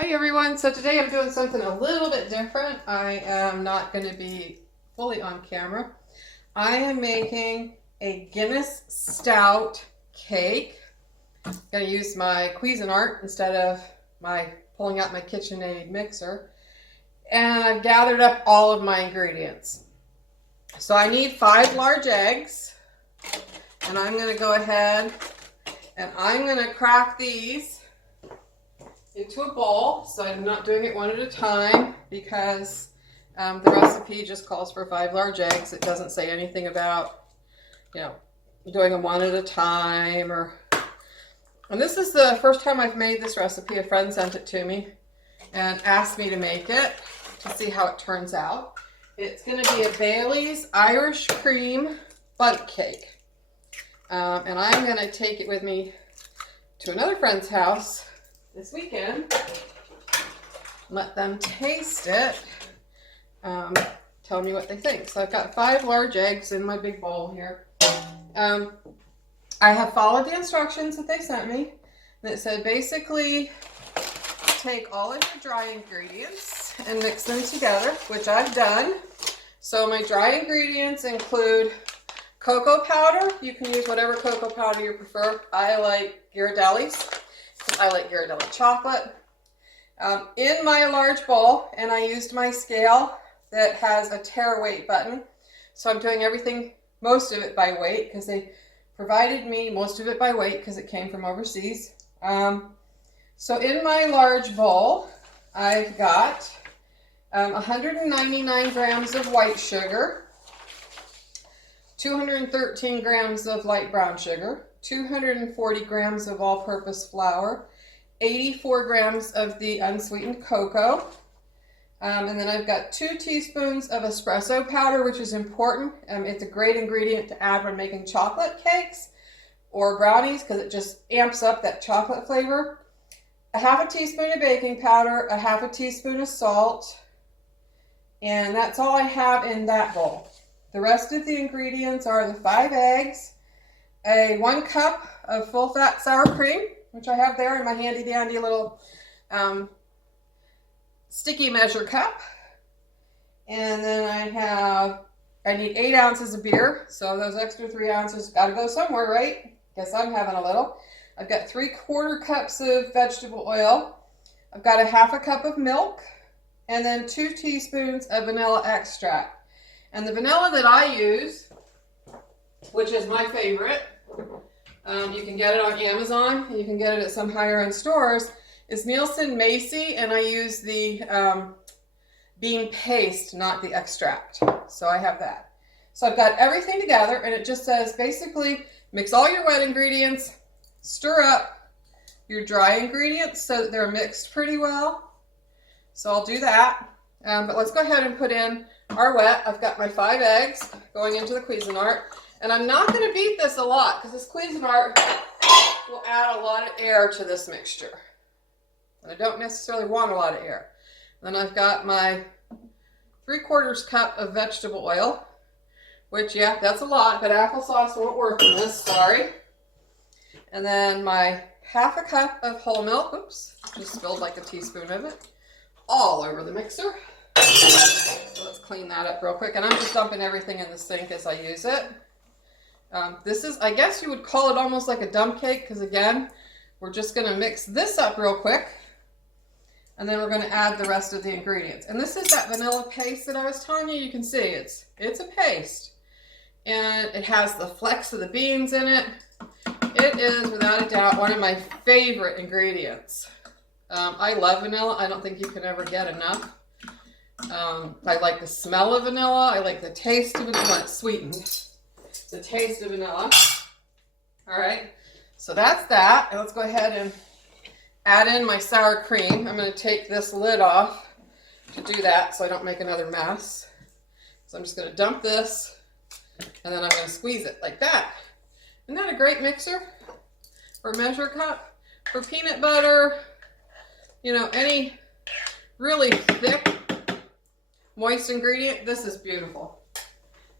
Hi everyone, so today I'm doing something a little bit different. I am not going to be fully on camera. I am making a Guinness Stout cake. I'm going to use my Cuisinart instead of pulling out my KitchenAid mixer. And I've gathered up all of my ingredients. So I need 5 large eggs, and I'm going to go ahead and I'm going to crack these into a bowl. So I'm not doing it one at a time because the recipe just calls for 5 large eggs. It doesn't say anything about, doing them one at a time. And this is the first time I've made this recipe. A friend sent it to me and asked me to make it to see how it turns out. It's going to be a Bailey's Irish cream bundt cake. And I'm going to take it with me to another friend's house this weekend, let them taste it, tell me what they think. So I've got 5 large eggs in my big bowl here. I have followed the instructions that they sent me. And it said basically take all of your dry ingredients and mix them together, which I've done. So my dry ingredients include cocoa powder. You can use whatever cocoa powder you prefer. I like Ghirardelli's. I like Ghirardelli chocolate. In my large bowl, and I used my scale that has a tare weight button. So I'm doing everything, most of it by weight, because they provided me most of it by weight because it came from overseas. So in my large bowl, I've got 199 grams of white sugar, 213 grams of light brown sugar, 240 grams of all-purpose flour, 84 grams of the unsweetened cocoa, and then I've got 2 teaspoons of espresso powder, which is important. It's a great ingredient to add when making chocolate cakes or brownies because it just amps up that chocolate flavor. A half a teaspoon of baking powder, a half a teaspoon of salt, and that's all I have in that bowl. The rest of the ingredients are the 5 eggs, a 1 cup of full-fat sour cream, which I have there in my handy-dandy little sticky measure cup. And then I need 8 ounces of beer, so those extra 3 ounces got to go somewhere, right? Guess I'm having a little. I've got 3/4 cups of vegetable oil. I've got a half a cup of milk, and then 2 teaspoons of vanilla extract. And the vanilla that I use, which is my favorite, you can get it on Amazon, and you can get it at some higher end stores, is Nielsen Macy, and I use the bean paste, not the extract. So I have that. So I've got everything together, and it just says basically mix all your wet ingredients, stir up your dry ingredients so that they're mixed pretty well. So I'll do that. But let's go ahead and put in our wet. I've got my 5 eggs going into the Cuisinart. And I'm not going to beat this a lot because this Cuisinart will add a lot of air to this mixture. And I don't necessarily want a lot of air. Then I've got my 3/4 cup of vegetable oil, which, yeah, that's a lot, but applesauce won't work in this, sorry. And then my half a cup of whole milk. Oops, just spilled like a teaspoon of it all over the mixer. So let's clean that up real quick. And I'm just dumping everything in the sink as I use it. This is, I guess you would call it almost like a dump cake because, again, we're just going to mix this up real quick. And then we're going to add the rest of the ingredients. And this is that vanilla paste that I was telling you. You can see it's a paste. And it has the flecks of the beans in it. It is, without a doubt, one of my favorite ingredients. I love vanilla. I don't think you can ever get enough. I like the smell of vanilla. I like the taste of vanilla. It's sweetened. The taste of vanilla. All right, so that's that. And let's go ahead and add in my sour cream. I'm going to take this lid off to do that so I don't make another mess. So I'm just going to dump this, and then I'm going to squeeze it like that. Isn't that a great mixer or measure cup for peanut butter? Any really thick, moist ingredient. This is beautiful.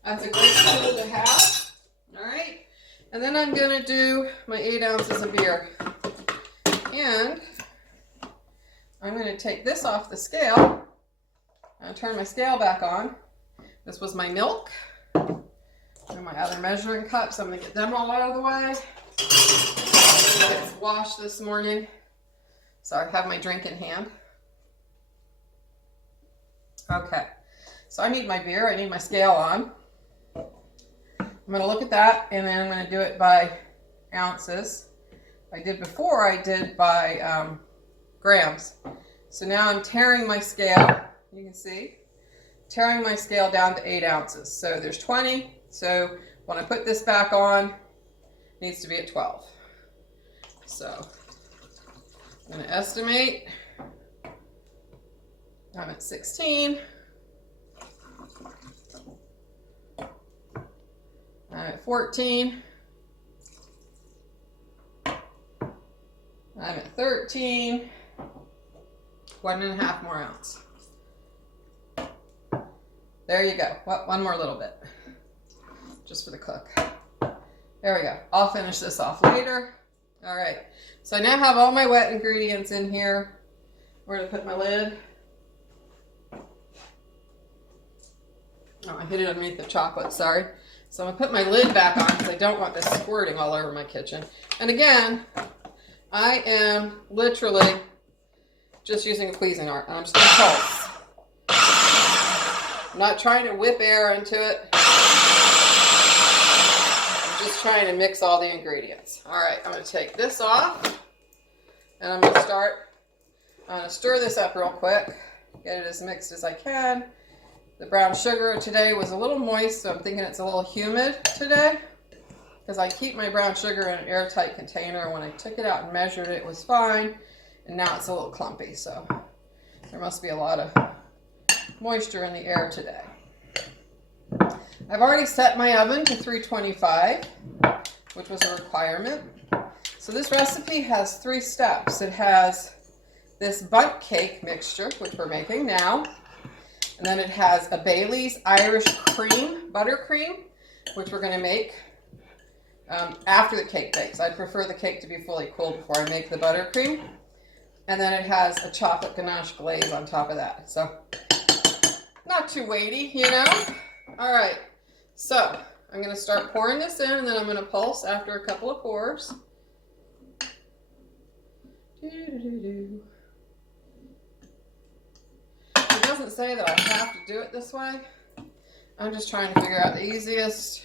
That's a great tool to have. All right. And then I'm going to do my 8 ounces of beer. And I'm going to take this off the scale and turn my scale back on. This was my milk and my other measuring cups. I'm going to get them all out of the way. It's washed this morning, so I have my drink in hand. Okay, so I need my beer. I need my scale on. I'm going to look at that, and then I'm going to do it by ounces. I did before, I did by grams. So now I'm tearing my scale, you can see, tearing my scale down to 8 ounces. So there's 20, so when I put this back on, it needs to be at 12. So I'm going to estimate, I'm at 16. I'm at 14. I'm at 13. 1.5 more ounce. There you go. Well, one more little bit, just for the cook. There we go. I'll finish this off later. All right. So I now have all my wet ingredients in here. Where to put my lid? Oh, I hit it underneath the chocolate. Sorry. So I'm gonna put my lid back on because I don't want this squirting all over my kitchen. And again, I am literally just using a Cuisinart, and I'm just going to pulse. I'm not trying to whip air into it. I'm just trying to mix all the ingredients. All right, I'm going to take this off, and I'm going to stir this up real quick, get it as mixed as I can. The brown sugar today was a little moist, so I'm thinking it's a little humid today, because I keep my brown sugar in an airtight container. When I took it out and measured it, it was fine. And now it's a little clumpy, so there must be a lot of moisture in the air today. I've already set my oven to 325, which was a requirement. So this recipe has 3 steps. It has this bundt cake mixture, which we're making now. And then it has a Bailey's Irish cream, buttercream, which we're going to make after the cake bakes. I'd prefer the cake to be fully cooled before I make the buttercream. And then it has a chocolate ganache glaze on top of that. So not too weighty, you know? All right, so I'm going to start pouring this in, and then I'm going to pulse after a couple of pours. It doesn't say that I have to do it this way. I'm just trying to figure out the easiest.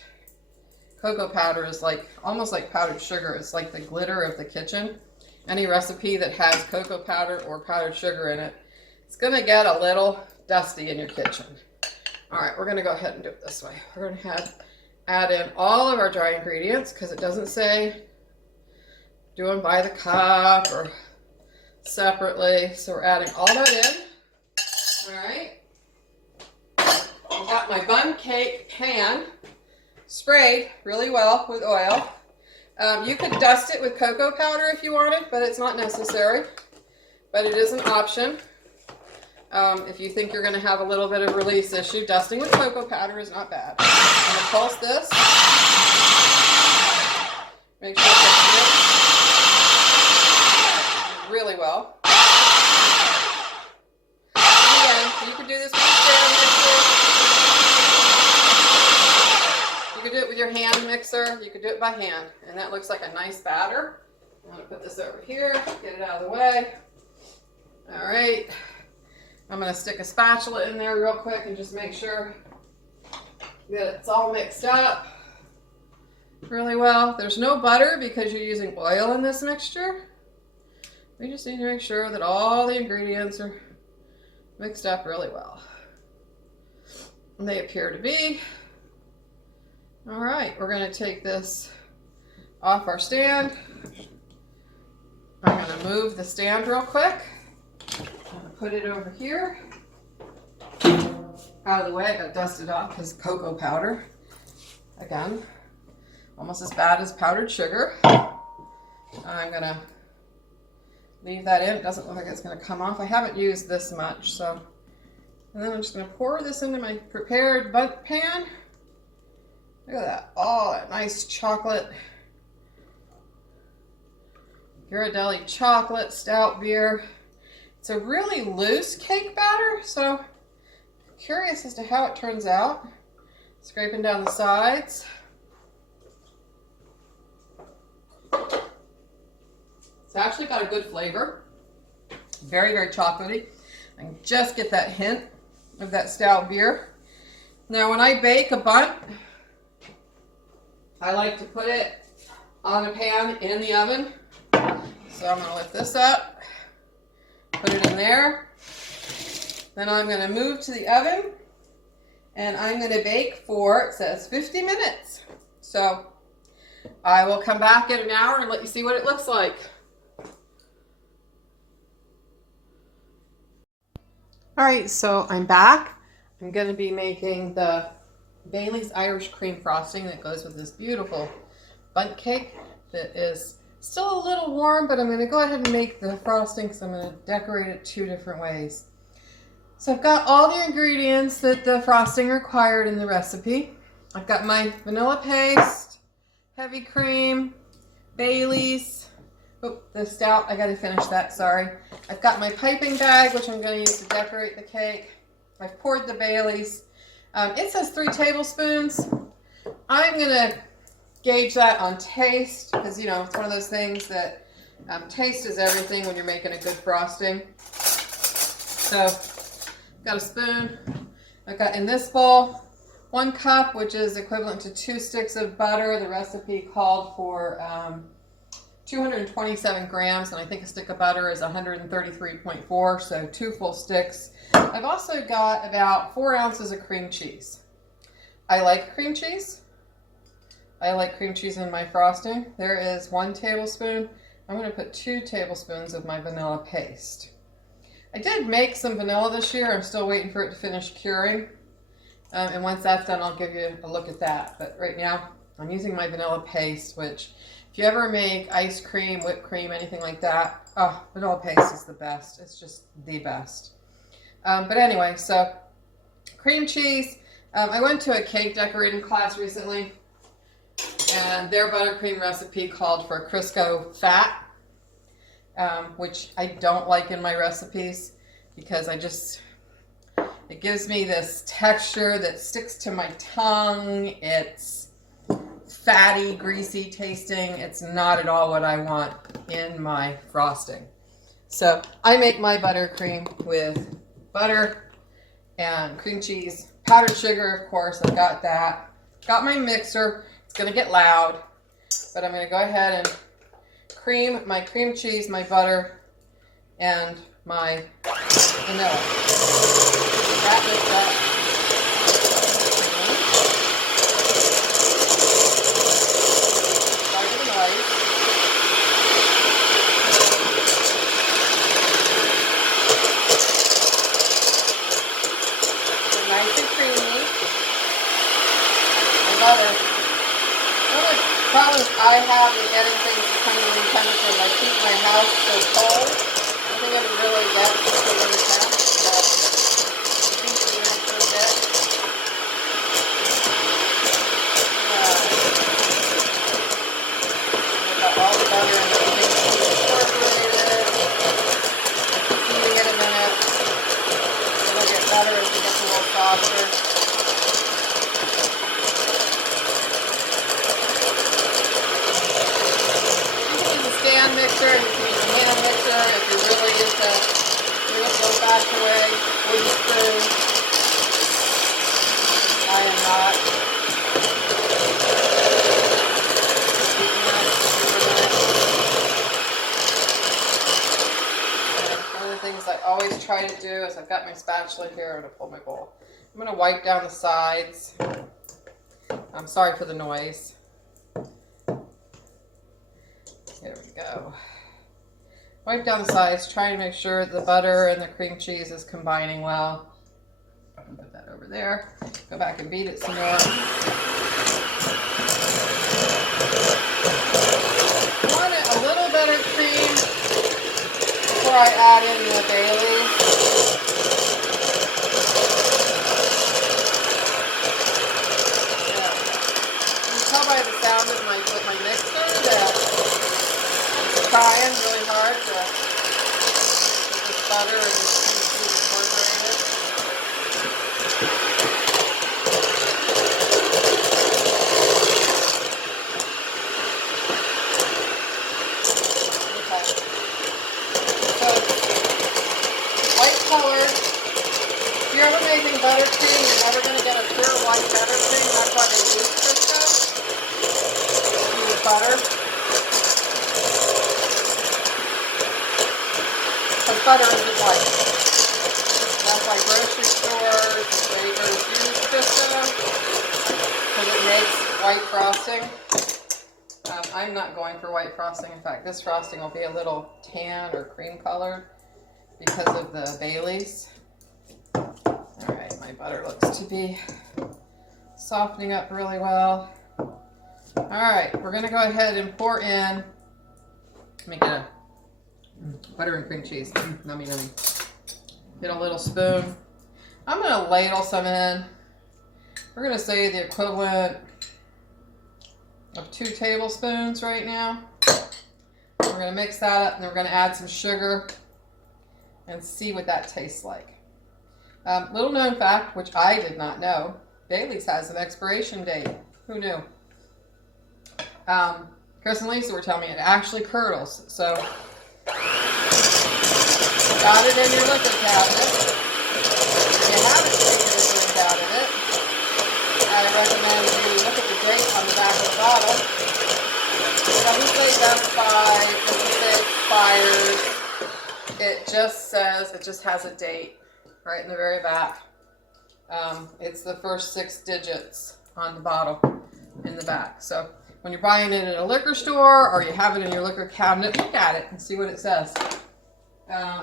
Cocoa powder is like almost like powdered sugar. It's like the glitter of the kitchen. Any recipe that has cocoa powder or powdered sugar in it, it's going to get a little dusty in your kitchen. All right, we're going to go ahead and do it this way. We're going to add in all of our dry ingredients because it doesn't say do them by the cup or separately. So we're adding all that in. All right. I've got my bundt cake pan sprayed really well with oil. You could dust it with cocoa powder if you wanted, but it's not necessary. But it is an option. If you think you're going to have a little bit of release issue, dusting with cocoa powder is not bad. I'm going to pulse this. Make sure it's mixed really well. Again, you can do this with a stand mixer. You could do it with your hand mixer. You could do it by hand. And that looks like a nice batter. I'm going to put this over here, get it out of the way. All right. I'm going to stick a spatula in there real quick and just make sure that it's all mixed up really well. There's no butter because you're using oil in this mixture. We just need to make sure that all the ingredients are mixed up really well. And they appear to be. All right, we're going to take this off our stand. I'm going to move the stand real quick. I'm going to put it over here. Out of the way, I got to dust it off because cocoa powder. Again, almost as bad as powdered sugar. I'm going to leave that in. It doesn't look like it's going to come off. I haven't used this much, so. And then I'm just going to pour this into my prepared bundt pan. Look at that. Oh, that nice chocolate. Ghirardelli chocolate stout beer. It's a really loose cake batter, so I'm curious as to how it turns out. Scraping down the sides. It's actually got a good flavor. Very, very chocolatey. I can just get that hint of that stout beer. Now when I bake a bundt, I like to put it on a pan in the oven. So I'm going to lift this up, put it in there. Then I'm going to move to the oven and I'm going to bake for, it says 50 minutes. So I will come back in an hour and let you see what it looks like. All right, so I'm back. I'm going to be making the Bailey's Irish cream frosting that goes with this beautiful bundt cake that is still a little warm, but I'm going to go ahead and make the frosting because I'm going to decorate it 2 different ways. So I've got all the ingredients that the frosting required in the recipe. I've got my vanilla paste, heavy cream, Bailey's, the stout, I got to finish that, sorry. I've got my piping bag, which I'm going to use to decorate the cake. I've poured the Bailey's. It says 3 tablespoons. I'm going to gauge that on taste because, you know, it's one of those things that taste is everything when you're making a good frosting. So, I've got a spoon. I've got in this bowl 1 cup, which is equivalent to 2 sticks of butter. The recipe called for 227 grams, and I think a stick of butter is 133.4, so 2 full sticks. I've also got about 4 ounces of cream cheese. I like cream cheese. I like cream cheese in my frosting. There is 1 tablespoon. I'm going to put 2 tablespoons of my vanilla paste. I did make some vanilla this year. I'm still waiting for it to finish curing. And once that's done, I'll give you a look at that. But right now, I'm using my vanilla paste, which if you ever make ice cream, whipped cream, anything like that, oh, vanilla paste is the best. It's just the best. But anyway, so cream cheese. I went to a cake decorating class recently, and their buttercream recipe called for Crisco fat, which I don't like in my recipes because it gives me this texture that sticks to my tongue. It's fatty, greasy tasting. It's not at all what I want in my frosting. So I make my buttercream with butter and cream cheese, powdered sugar, of course, I've got that. Got my mixer. It's going to get loud, but I'm going to go ahead and cream my cream cheese, my butter, and my vanilla. That mixed up. Nice and creamy. My butter. One of the problems I have in getting things to come to room temperature is I keep my house so cold. I think it really gets to room temp, but it seems to be in for a bit. I've got all the butter and everything incorporated. Keep heating it a minute. It'll get better as it gets a little softer. Stand mixer, you can use a hand mixer if you're really into doing it the old-fashioned way, wooden spoon. I am not. One of the things I always try to do is I've got my spatula here. I'm going to pull my bowl. I'm going to wipe down the sides. I'm sorry for the noise. There we go. Wipe down the sides, try to make sure the butter and the cream cheese is combining well. I'm going to put that over there. Go back and beat it some more. I want it a little better cream before I add in the Bailey's. Yeah. You can tell by the sound of my mixer that trying really hard to get this butter colored. If you're ever making buttercream, you're never going to get a pure white buttercream. That's why they use Crisco. Use butter. Because butter isn't white. That's why grocery stores and bakers use Crisco. Because it makes white frosting. I'm not going for white frosting. In fact, this frosting will be a little tan or cream colored because of the Baileys. All right, my butter looks to be softening up really well. All right, we're going to go ahead and pour in. Let me get a butter and cream cheese. Nummy, nummy. Get a little spoon. I'm going to ladle some in. We're going to say the equivalent of 2 tablespoons right now. We're going to mix that up, and then we're going to add some sugar and see what that tastes like. Little known fact, which I did not know, Bailey's has an expiration date. Who knew? Chris and Lisa were telling me it actually curdles. So, got it in your liquid cabinet. If you haven't taken a drink out of it, I recommend you look at the date on the back of the bottle. It doesn't say best by, it doesn't say expires. It just says, it just has a date right in the very back. It's the first 6 digits on the bottle in the back. So when you're buying it at a liquor store or you have it in your liquor cabinet, look at it and see what it says.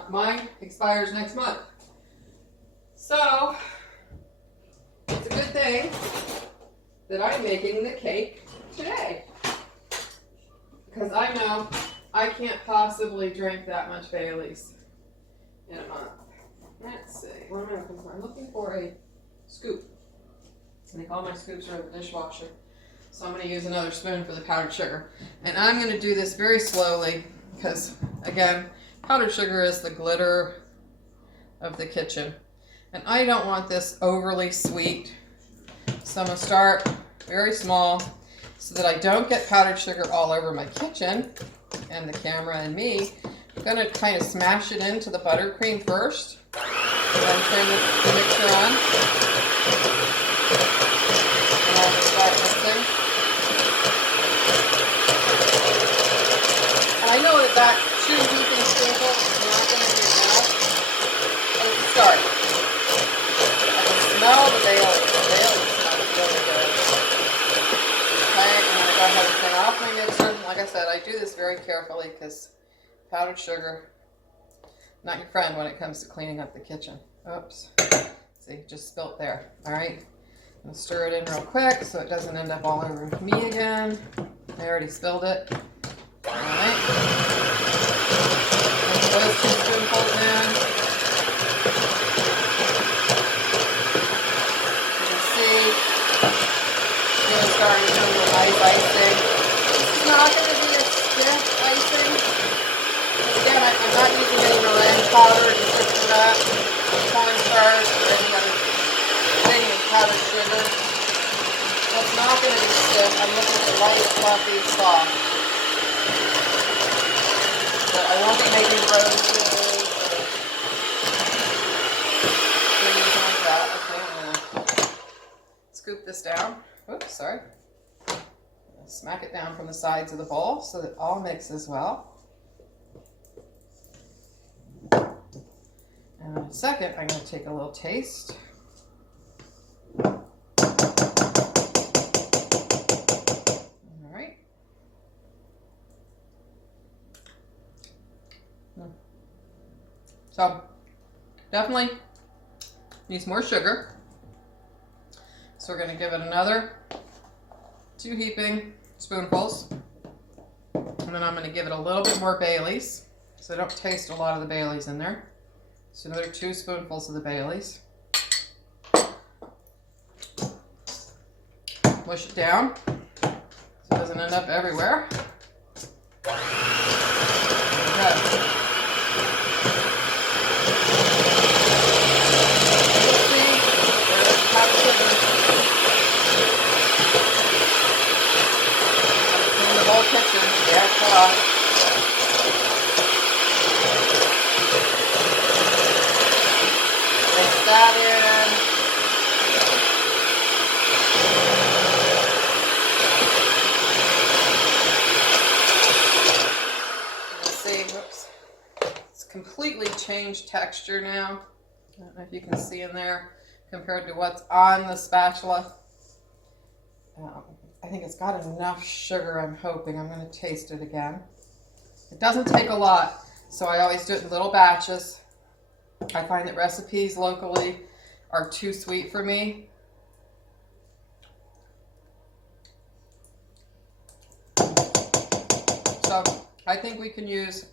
Mine expires next month. So it's a good thing that I'm making the cake today, because I know I can't possibly drink that much Bailey's in a month. Let's see, what am I looking for? I'm looking for a scoop. I think all my scoops are in the dishwasher. So I'm going to use another spoon for the powdered sugar. And I'm going to do this very slowly because, again, powdered sugar is the glitter of the kitchen. And I don't want this overly sweet. So I'm going to start very small so that I don't get powdered sugar all over my kitchen and the camera and me. I'm going to kind of smash it into the buttercream first. And then turn the mixer on. And I'll just start mixing. And I know that that 2 heaping spoonfuls is not going to do enough, but it's a start. I can smell the Bailey. The Bailey smells really good. Okay, I'm going to go ahead and turn off my mixer. Like I said, I do this very carefully because powdered sugar, not your friend when it comes to cleaning up the kitchen. Oops. See, just spilt there. All right. I'm going to stir it in real quick so it doesn't end up all over me again. I already spilled it. All right. Put those 2 spoonfuls in. You can see it's really starting to become a nice icing. It's not going to be a stiff icing. Again, I'm not using any meringue powder just for that, cornstarch, or any other thing with powdered sugar. So it's not going to be stiff. I'm looking for light, fluffy, soft. But I won't be making roses or things like that. Okay, I'm going to scoop this down. Oops, sorry. Smack it down from the sides of the bowl so that it all mixes well. And in a second, I'm going to take a little taste. All right. So, definitely needs more sugar. So we're going to give it another 2 heaping spoonfuls. And then I'm going to give it a little bit more Bailey's. So I don't taste a lot of the Bailey's in there. So another 2 spoonfuls of the Bailey's. Push it down so it doesn't end up everywhere. Okay. Clean the whole kitchen. Yeah, that in. Let's see, whoops. It's completely changed texture now. I don't know if you can see in there compared to what's on the spatula. I think it's got enough sugar, I'm hoping. I'm going to taste it again. It doesn't take a lot, so I always do it in little batches. I find that recipes locally are too sweet for me. So I think we can use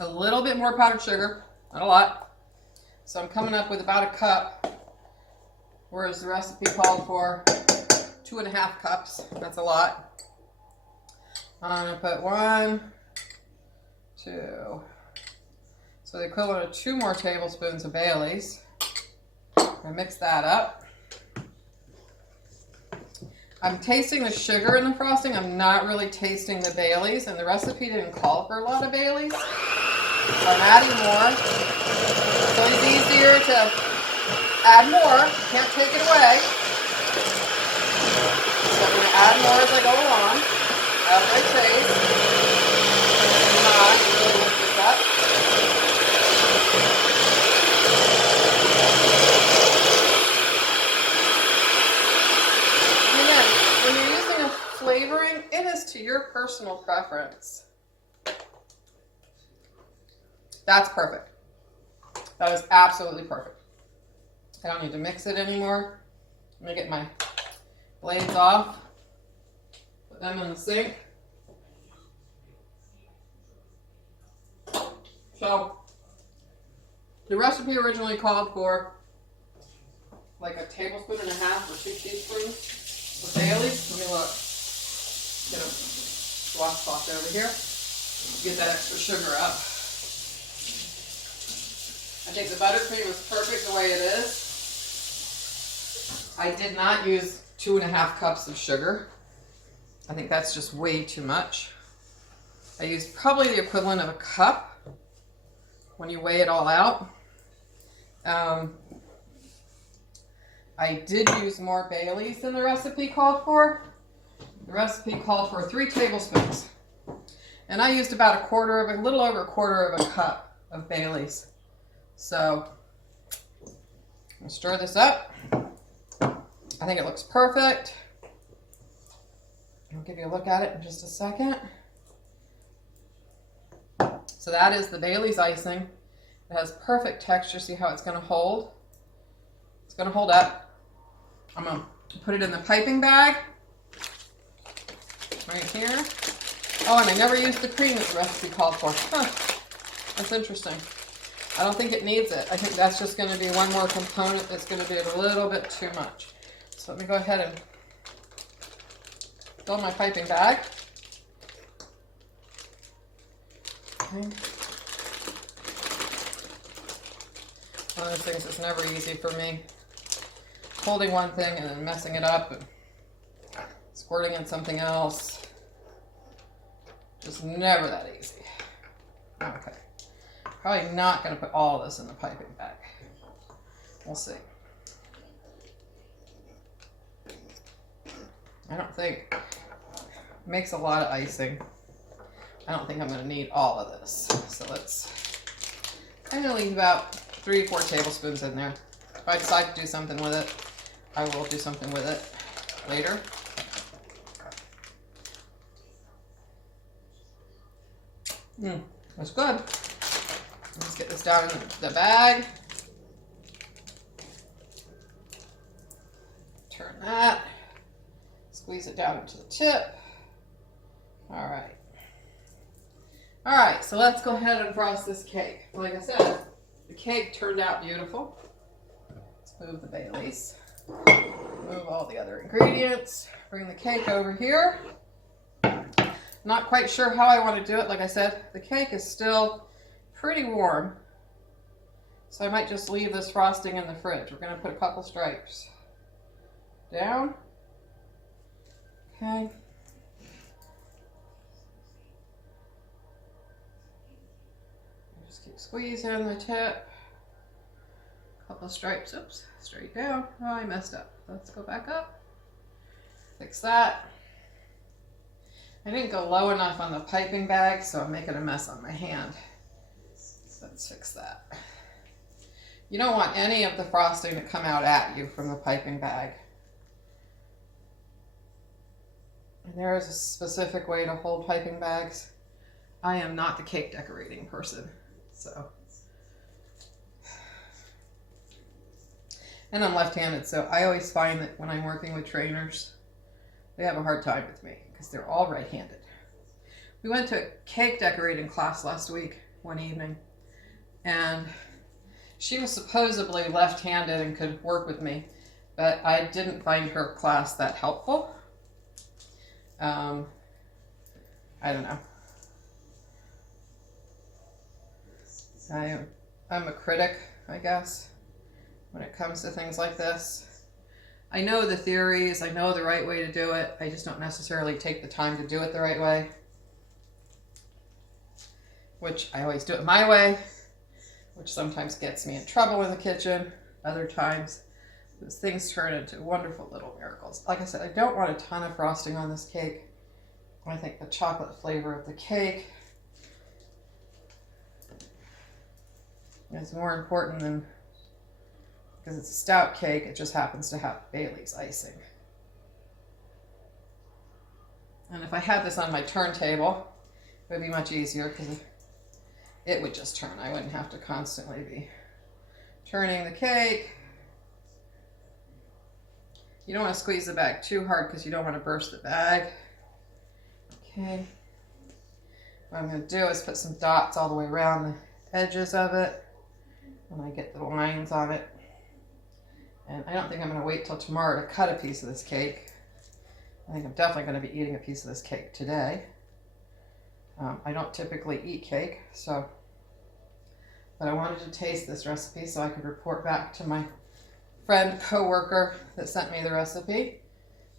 a little bit more powdered sugar, not a lot. So I'm coming up with about a cup, whereas the recipe called for 2.5 cups. That's a lot. I'm going to put 1, 2, so the equivalent of 2 more tablespoons of Bailey's. I mix that up. I'm tasting the sugar in the frosting. I'm not really tasting the Bailey's, and the recipe didn't call for a lot of Bailey's. So I'm adding more. It's always easier to add more. Can't take it away. So I'm going to add more as I go along, as I taste. Really lift this up. And then, when you're using a flavoring, it is to your personal preference. That's perfect. That is absolutely perfect. I don't need to mix it anymore. I'm going to get my blades off, put them in the sink. So, the recipe originally called for like 1.5 tablespoons or 2 teaspoons of Bailey's. Let me look. Get a washcloth over here. Get that extra sugar up. I think the buttercream is perfect the way it is. I did not use 2.5 cups of sugar. I think that's just way too much. I used probably the equivalent of a cup when you weigh it all out. I did use more Bailey's than the recipe called for. The recipe called for 3 tablespoons. And I used about a little over a quarter of a cup of Bailey's. So, I'll stir this up. I think it looks perfect. I'll give you a look at it in just a second. So that is the Bailey's icing. It has perfect texture. See how it's going to hold? It's going to hold up. I'm going to put it in the piping bag. Right here. Oh, and I never used the cream that the recipe called for. Huh. That's interesting. I don't think it needs it. I think that's just going to be one more component that's going to be a little bit too much. So let me go ahead and fill my piping bag. Okay. One of those things that's never easy for me. Holding one thing and then messing it up and squirting in something else. Just never that easy. Okay. Probably not going to put all of this in the piping bag. We'll see. I don't think it makes a lot of icing. I don't think I'm going to need all of this. So I'm going to leave about 3 or 4 tablespoons in there. If I decide to do something with it, I will do something with it later. That's good. Let's get this down in the bag. Turn that. Squeeze it down into the tip. All right. All right, so let's go ahead and frost this cake. Like I said, the cake turned out beautiful. Let's move the Bailey's. Move all the other ingredients. Bring the cake over here. Not quite sure how I want to do it. Like I said, the cake is still pretty warm. So I might just leave this frosting in the fridge. We're going to put a couple stripes down. Okay. Just keep squeezing the tip. couple of stripes. Oops, straight down. Oh, I messed up. Let's go back up. Fix that. I didn't go low enough on the piping bag, so I'm making a mess on my hand. So let's fix that. You don't want any of the frosting to come out at you from the piping bag. And there is a specific way to hold piping bags. I am not the cake decorating person, so. And I'm left-handed, so I always find that when I'm working with trainers, they have a hard time with me because they're all right-handed. We went to a cake decorating class last week, one evening, and she was supposedly left-handed and could work with me, but I didn't find her class that helpful. I don't know. I'm a critic, I guess, when it comes to things like this. I know the theories, I know the right way to do it, I just don't necessarily take the time to do it the right way. Which I always do it my way, which sometimes gets me in trouble in the kitchen. Other times, those things turn into wonderful little miracles. Like I said, I don't want a ton of frosting on this cake. I think the chocolate flavor of the cake is more important than, because it's a stout cake, it just happens to have Bailey's icing. And if I had this on my turntable, it would be much easier because it would just turn. I wouldn't have to constantly be turning the cake. You don't want to squeeze the bag too hard because you don't want to burst the bag. Okay. What I'm going to do is put some dots all the way around the edges of it when I get the lines on it. And I don't think I'm going to wait till tomorrow to cut a piece of this cake. I think I'm definitely going to be eating a piece of this cake today. I don't typically eat cake, but I wanted to taste this recipe so I could report back to my friend, co-worker that sent me the recipe,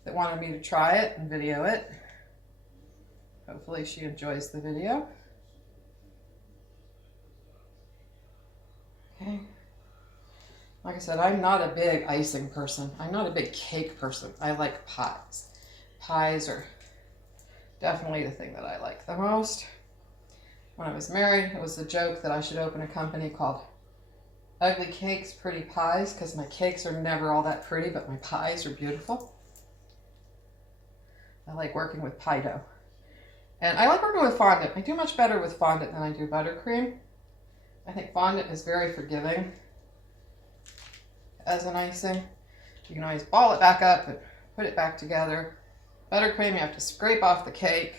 that wanted me to try it and video it. Hopefully she enjoys the video. Okay. Like I said, I'm not a big icing person. I'm not a big cake person. I like pies. Pies are definitely the thing that I like the most. When I was married, it was a joke that I should open a company called Ugly Cakes, Pretty Pies, because my cakes are never all that pretty, but my pies are beautiful. I like working with pie dough. And I like working with fondant. I do much better with fondant than I do buttercream. I think fondant is very forgiving as an icing. You can always ball it back up and put it back together. Buttercream, you have to scrape off the cake.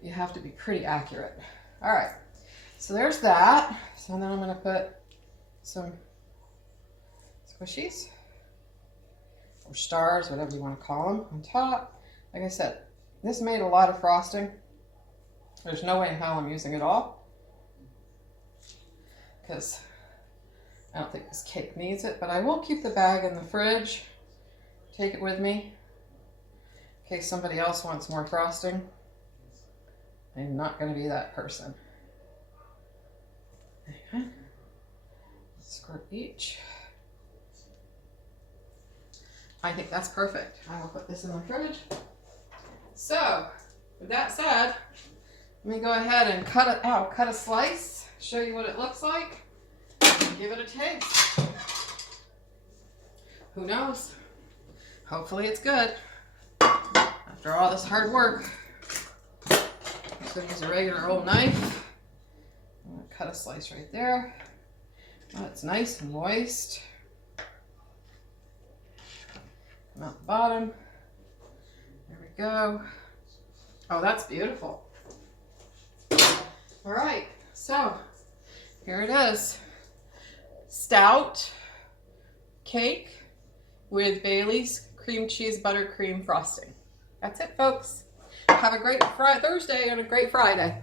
You have to be pretty accurate. All right, so there's that. So then I'm going to put some squishies or stars, whatever you want to call them, on top. Like I said, this made a lot of frosting. There's no way in hell I'm using it all because I don't think this cake needs it, but I will keep the bag in the fridge, take it with me in case somebody else wants more frosting. I'm not going to be that person. Okay. Squirt each. I think that's perfect. I will put this in the fridge. So, with that said, let me go ahead and cut it out. Cut a slice, show you what it looks like, and give it a taste. Who knows? Hopefully it's good. After all this hard work. I'm just going to use a regular old knife. I'm going to cut a slice right there. Oh, it's nice and moist. Come out the bottom. There we go. Oh, that's beautiful. All right, so here it is. Stout cake with Bailey's cream cheese buttercream frosting. That's it, folks. Have a great Thursday and a great Friday.